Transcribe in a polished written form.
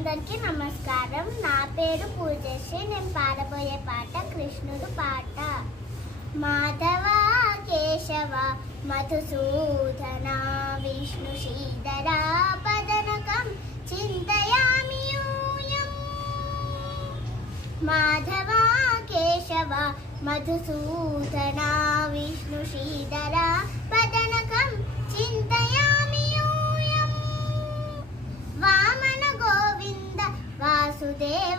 అందరికీ నమస్కారం. నా పేరు పూజశ్రీ. నేను పాడబోయే పాట కృష్ణుడు పాట. మాధవ కేశవ మధుసూదన విష్ణు శ్రీధర పదనకం చింతయామి యూయం. మాధవ కేశవ మధుసూదన విష్ణు శ్రీధర పదనకం చింతయామి యూయం. వామన గోవింద వాసుదేవ